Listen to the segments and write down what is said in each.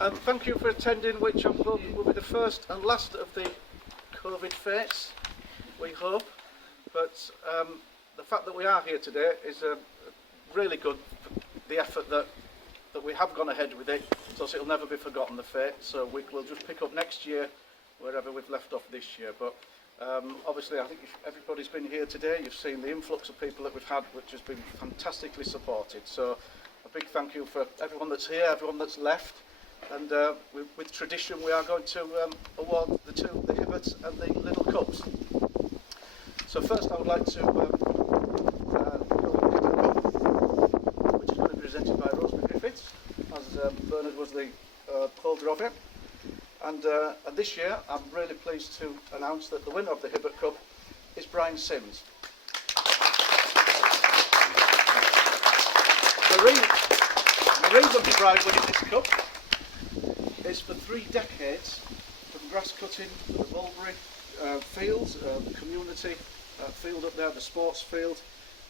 And thank you for attending, which will be the first and last of the COVID fetes, we hope. But the fact that we are here today is really good. The effort that we have gone ahead with it, so it'll never be forgotten, the fete. So we'll just pick up next year wherever we've left off this year. But obviously, I think if everybody's been here today, you've seen the influx of people that we've had, which has been fantastically supported. So a big thank you for everyone that's here, everyone that's left. And with tradition, we are going to award the Hibberts and the Liddell Cups. So first, I would like to go with the Liddell Cup, which is going to be presented by Rosemary Griffiths, as Bernard was the holder of it. And this year, I'm really pleased to announce that the winner of the Hibbert Cup is Brian Sims. The reason for Brian winning this cup is for 3 decades from grass cutting to the mulberry fields, the community field up there, the sports field,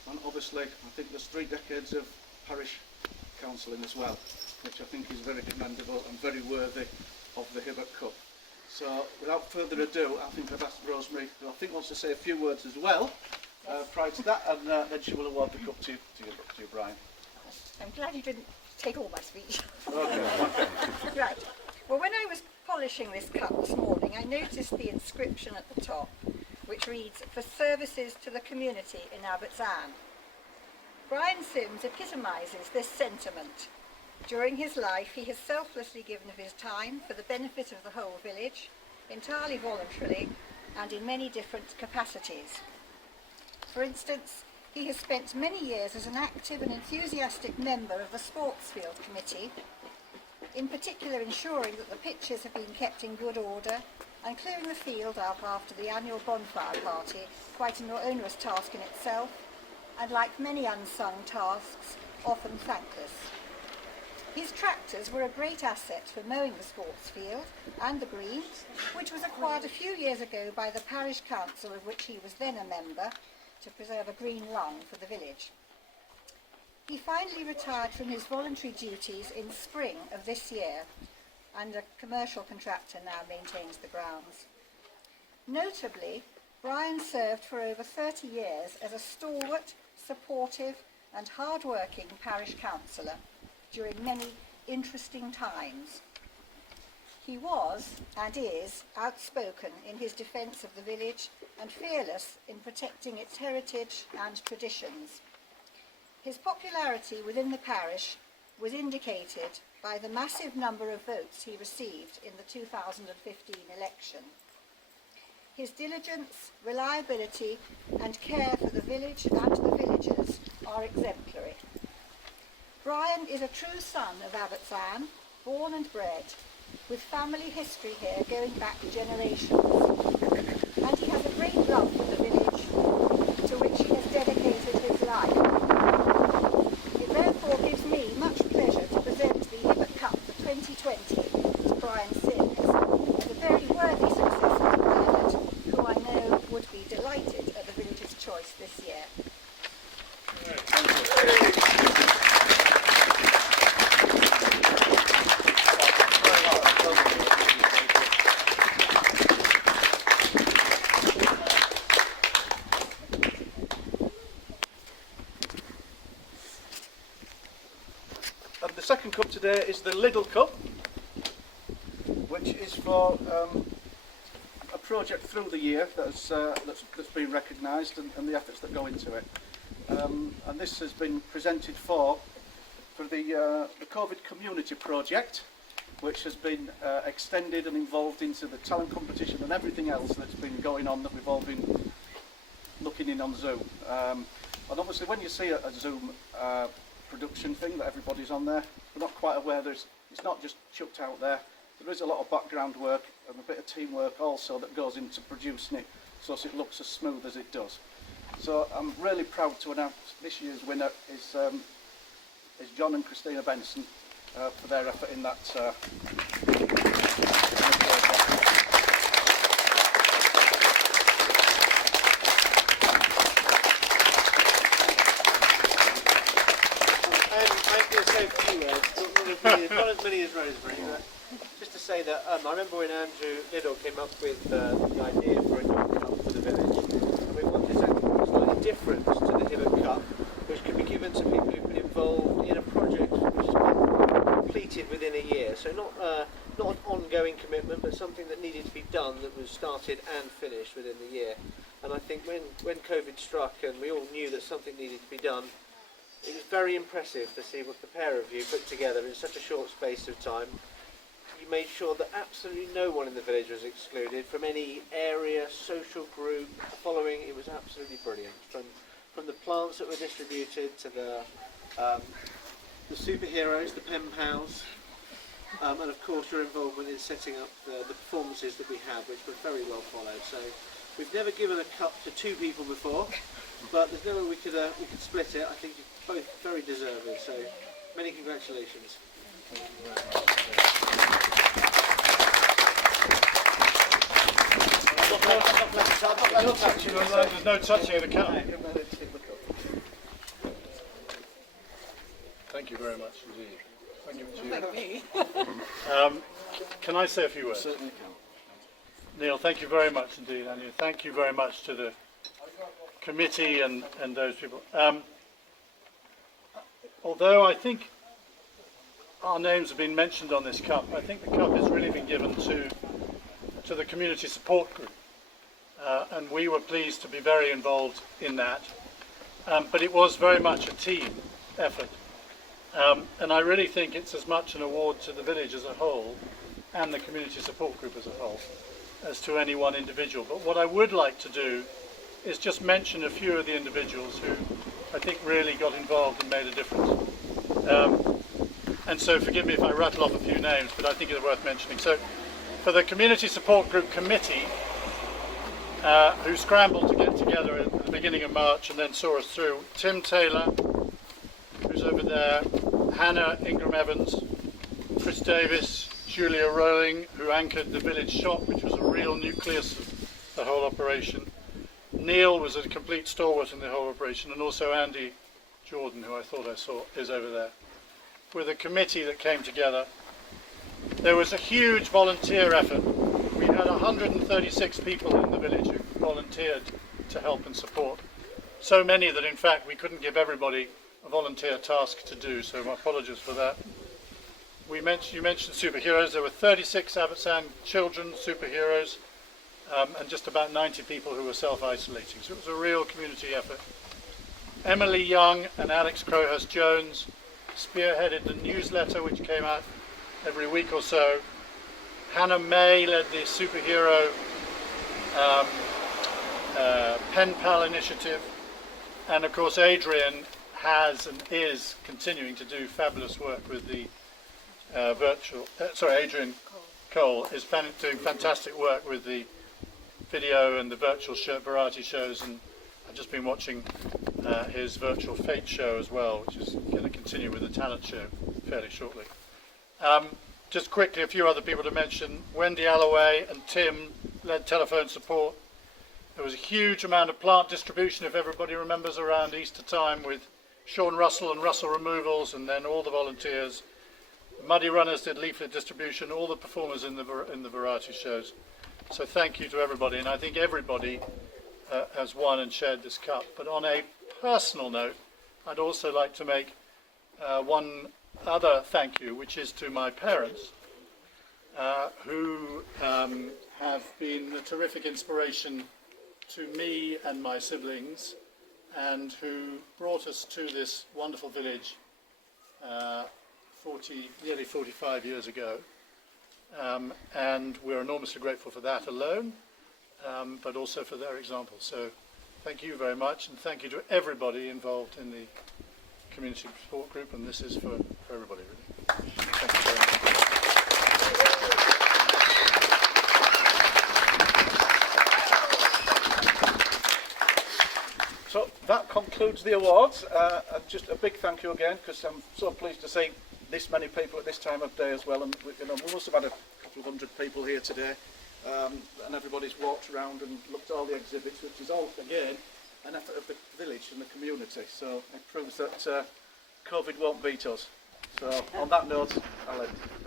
and obviously I think there's 3 decades of parish counselling as well, which I think is very commendable and very worthy of the Hibbert Cup. So without further ado, I think I've asked Rosemary, who I think wants to say a few words as well prior to that, and then she will award the cup to you, Brian. I'm glad you didn't take all my speech. Okay. Right. Well, when I was polishing this cup this morning, I noticed the inscription at the top, which reads, "For services to the community in Abbotts." Brian Sims epitomises this sentiment. During his life, he has selflessly given of his time for the benefit of the whole village, entirely voluntarily, and in many different capacities. For instance, he has spent many years as an active and enthusiastic member of the Sports Field Committee, in particular ensuring that the pitches have been kept in good order and clearing the field up after the annual bonfire party, quite an onerous task in itself, and like many unsung tasks, often thankless. His tractors were a great asset for mowing the sports field and the green, which was acquired a few years ago by the parish council, of which he was then a member, to preserve a green lung for the village. He finally retired from his voluntary duties in spring of this year, and a commercial contractor now maintains the grounds. Notably, Brian served for over 30 years as a stalwart, supportive and hard-working parish councillor during many interesting times. He was, and is, outspoken in his defence of the village and fearless in protecting its heritage and traditions. His popularity within the parish was indicated by the massive number of votes he received in the 2015 election. His diligence, reliability and care for the village and the villagers are exemplary. Brian is a true son of Abbotts, born and bred, with family history here going back generations, and he has a great love for the village, to which he has dedicated his life. It therefore gives me much pleasure to present the Hibbert Cup for 2020 to Brian Sims, and a very worthy successor to Bernard, who I know would be delighted at the village's choice this year. The second cup today is the Liddell Cup, which is for a project through the year that's been recognised and the efforts that go into it. And this has been presented for the COVID community project, which has been extended and involved into the talent competition and everything else that's been going on that we've all been looking in on Zoom. And obviously when you see a Zoom production thing that everybody's on there, we're not quite aware it's not just chucked out there. There is a lot of background work and a bit of teamwork also that goes into producing it so it looks as smooth as it does. So I'm really proud to announce this year's winner is John and Christina Benson for their effort in that. I'm going to say a few words, but not as many as Rosemary, but just to say that I remember when Andrew Liddell came up with the idea for a dog cup for the village, and we wanted something slightly different to the Hibbert Cup, which could be given to people who've been involved in a project which has been completed within a year. So not an ongoing commitment, but something that needed to be done that was started and finished within the year. And I think when COVID struck and we all knew that something needed to be done, it was very impressive to see what the pair of you put together in such a short space of time. You made sure that absolutely no one in the village was excluded from any area, social group, following. It was absolutely brilliant. From the plants that were distributed to the superheroes, the pen pals, and of course your involvement in setting up the performances that we had, which were very well followed. So we've never given a cup to two people before, but there's no way we could split it. I think you're both very deserving. So many congratulations. There's no touching of the cup. Thank you very much indeed. Thank you to you. Can I say a few words? Certainly can. Neil, thank you very much indeed, and thank you very much to the committee and those people. Although I think our names have been mentioned on this cup, I think the cup has really been given to the community support group, and we were pleased to be very involved in that. But it was very much a team effort, and I really think it's as much an award to the village as a whole and the community support group as a whole as to any one individual. But what I would like to do is just mention a few of the individuals who I think really got involved and made a difference. And so forgive me if I rattle off a few names, but I think it's worth mentioning. So for the Community Support Group Committee, who scrambled to get together at the beginning of March and then saw us through, Tim Taylor, who's over there, Hannah Ingram Evans, Chris Davis, Julia Rowling, who anchored the village shop, which was a real nucleus of the whole operation. Neil was a complete stalwart in the whole operation, and also Andy Jordan, who I thought I saw, is over there. With a committee that came together. There was a huge volunteer effort. We had 136 people in the village who volunteered to help and support. So many that in fact we couldn't give everybody a volunteer task to do, so my apologies for that. You mentioned superheroes. There were 36 Abbotts children superheroes, and just about 90 people who were self-isolating. So it was a real community effort. Emily Young and Alex Crowhurst-Jones spearheaded the newsletter, which came out every week or so. Hannah May led the superhero pen pal initiative, and of course Adrian has and is continuing to do fabulous work with the Adrian Cole is doing fantastic work with the video and the virtual variety shows, and I've just been watching his virtual Fete show as well, which is going to continue with the talent show fairly shortly. Just quickly, a few other people to mention. Wendy Alloway and Tim led telephone support. There was a huge amount of plant distribution, if everybody remembers, around Easter time, with Sean Russell and Russell Removals, and then all the volunteers. The Muddy Runners did leaflet distribution, all the performers in the variety shows. So thank you to everybody, and I think everybody has won and shared this cup. But on a personal note, I'd also like to make one other thank you, which is to my parents, who have been a terrific inspiration to me and my siblings, and who brought us to this wonderful village nearly 45 years ago. And we're enormously grateful for that alone, but also for their example. So thank you very much, and thank you to everybody involved in the community support group, and this is for everybody really. Thank you very much. So that concludes the awards, and just a big thank you again, because I'm so pleased to see this many people at this time of day as well, and we must have had a couple of hundred people here today, and everybody's walked around and looked at all the exhibits, which is all, again, an effort of the village and the community, so it proves that COVID won't beat us. So on that note, I'll end.